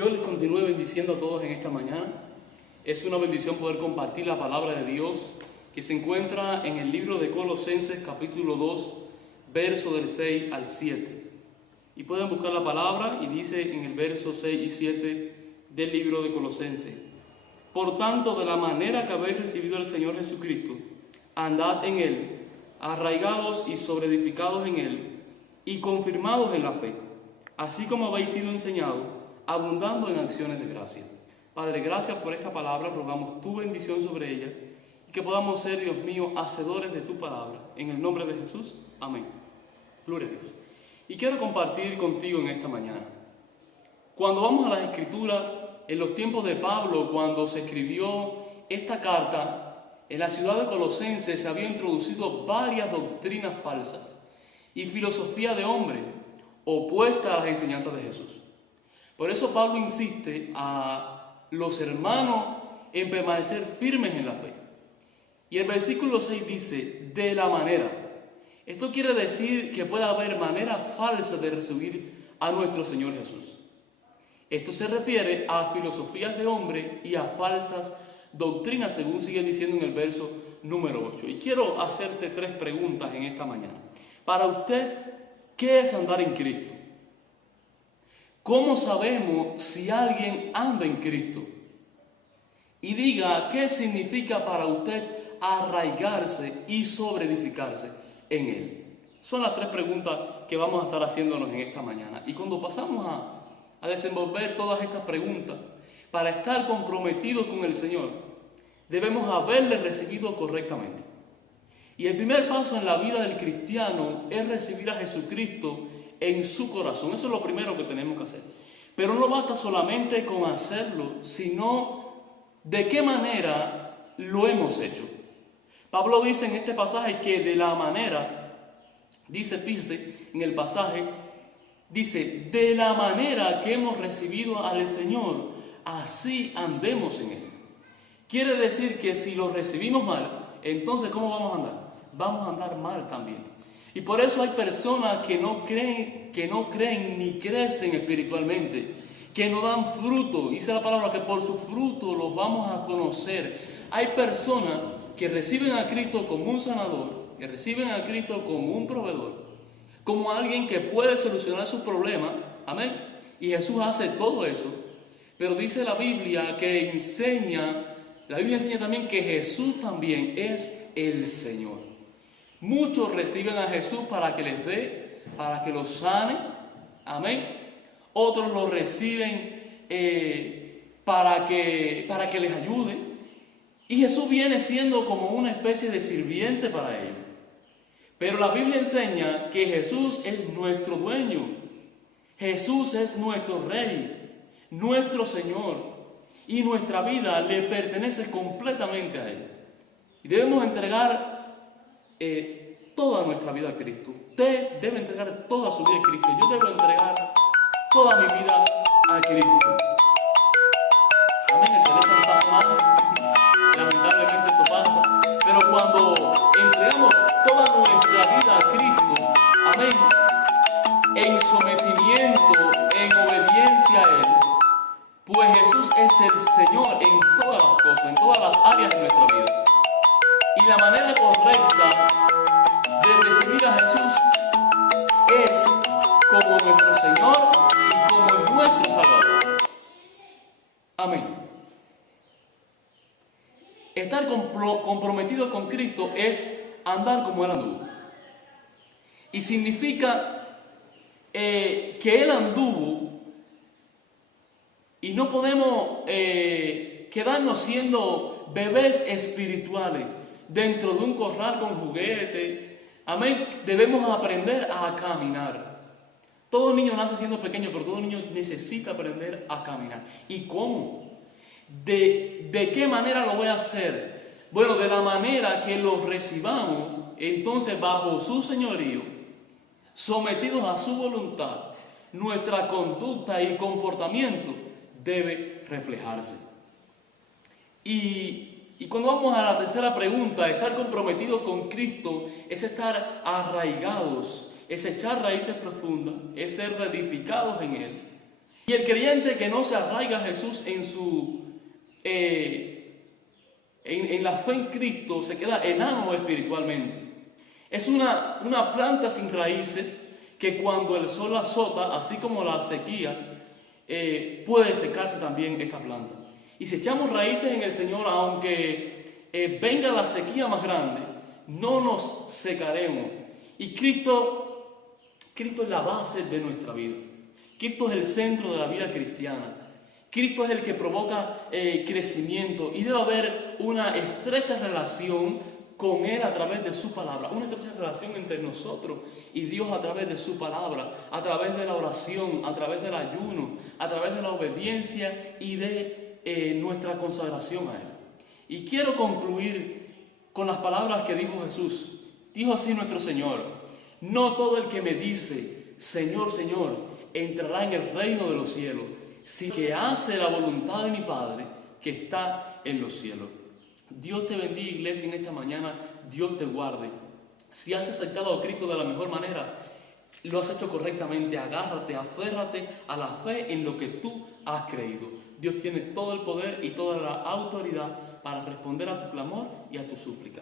Dios les continúe bendiciendo a todos en esta mañana. Es una bendición poder compartir la palabra de Dios que se encuentra en el libro de Colosenses capítulo 2, verso del 6 al 7. Y pueden buscar la palabra y dice en el verso 6 y 7 del libro de Colosenses: Por tanto, de la manera que habéis recibido al Señor Jesucristo, andad en Él, arraigados y sobreedificados en Él, y confirmados en la fe, así como habéis sido enseñados, abundando en acciones de gracia. Padre, gracias por esta palabra, rogamos tu bendición sobre ella, y que podamos ser, Dios mío, hacedores de tu palabra. En el nombre de Jesús, amén. Gloria a Dios. Y quiero compartir contigo en esta mañana. Cuando vamos a las Escrituras, en los tiempos de Pablo, cuando se escribió esta carta, en la ciudad de Colosenses se habían introducido varias doctrinas falsas y filosofía de hombre opuesta a las enseñanzas de Jesús. Por eso Pablo insiste a los hermanos en permanecer firmes en la fe. Y el versículo 6 dice, de la manera. Esto quiere decir que puede haber maneras falsas de recibir a nuestro Señor Jesús. Esto se refiere a filosofías de hombre y a falsas doctrinas, según sigue diciendo en el verso número 8. Y quiero hacerte 3 preguntas en esta mañana. Para usted, ¿qué es andar en Cristo? ¿Cómo sabemos si alguien anda en Cristo? Y diga, ¿qué significa para usted arraigarse y sobreedificarse en Él? Son las 3 preguntas que vamos a estar haciéndonos en esta mañana. Y cuando pasamos a desenvolver todas estas preguntas, para estar comprometidos con el Señor, debemos haberle recibido correctamente. Y el primer paso en la vida del cristiano es recibir a Jesucristo en su corazón. Eso es lo primero que tenemos que hacer. Pero no basta solamente con hacerlo, sino de qué manera lo hemos hecho. Pablo dice en este pasaje que de la manera, dice, fíjese, en el pasaje, dice, de la manera que hemos recibido al Señor, así andemos en Él. Quiere decir que si lo recibimos mal, entonces ¿cómo vamos a andar? Vamos a andar mal también. Y por eso hay personas que no creen ni crecen espiritualmente, que no dan fruto. Dice la palabra que por su fruto los vamos a conocer. Hay personas que reciben a Cristo como un sanador, que reciben a Cristo como un proveedor, como alguien que puede solucionar sus problemas. Amén. Y Jesús hace todo eso. Pero dice la Biblia la Biblia enseña también que Jesús también es el Señor. Muchos reciben a Jesús para que les dé, para que los sane. Amén. Otros lo reciben para que les ayude. Y Jesús viene siendo como una especie de sirviente para ellos. Pero la Biblia enseña que Jesús es nuestro dueño. Jesús es nuestro Rey, nuestro Señor. Y nuestra vida le pertenece completamente a Él. Y debemos entregar toda nuestra vida a Cristo. Usted debe entregar toda su vida a Cristo. Yo debo entregar toda mi vida a Cristo. Amén. El teléfono está sonando. Lamentablemente esto pasa. Pero cuando entregamos toda nuestra vida a Cristo, amén, en sometimiento, en obediencia a Él, pues Jesús es el Señor en todas las cosas, en todas las áreas de nuestra vida. Y la manera correcta de recibir a Jesús es como nuestro Señor y como nuestro Salvador. Amén. Estar comprometido con Cristo es andar como Él anduvo. Y significa que Él anduvo y no podemos quedarnos siendo bebés espirituales dentro de un corral con juguetes. Amén. Debemos aprender a caminar. Todo niño nace siendo pequeño, pero todo niño necesita aprender a caminar. ¿Y cómo? ¿De qué manera lo voy a hacer? Bueno, de la manera que lo recibamos, entonces bajo su señorío, sometidos a su voluntad, nuestra conducta y comportamiento debe reflejarse. Y cuando vamos a la tercera pregunta, estar comprometidos con Cristo es estar arraigados, es echar raíces profundas, es ser reedificados en Él. Y el creyente que no se arraiga a Jesús en la fe en Cristo se queda enano espiritualmente. Es una planta sin raíces que cuando el sol la azota, así como la sequía, puede secarse también esta planta. Y si echamos raíces en el Señor, aunque venga la sequía más grande, no nos secaremos. Y Cristo es la base de nuestra vida. Cristo es el centro de la vida cristiana. Cristo es el que provoca crecimiento y debe haber una estrecha relación con Él a través de su palabra, una estrecha relación entre nosotros y Dios a través de su palabra, a través de la oración, a través del ayuno, a través de la obediencia y de nuestra consagración a Él. Y quiero concluir con las palabras que dijo Jesús. Dijo así nuestro Señor: no todo el que me dice, Señor, Señor, entrará en el reino de los cielos, sino que hace la voluntad de mi Padre que está en los cielos. Dios te bendiga, iglesia, en esta mañana. Dios te guarde. Si has aceptado a Cristo de la mejor manera, lo has hecho correctamente. Agárrate, aférrate a la fe en lo que tú has creído. Dios tiene todo el poder y toda la autoridad para responder a tu clamor y a tu súplica.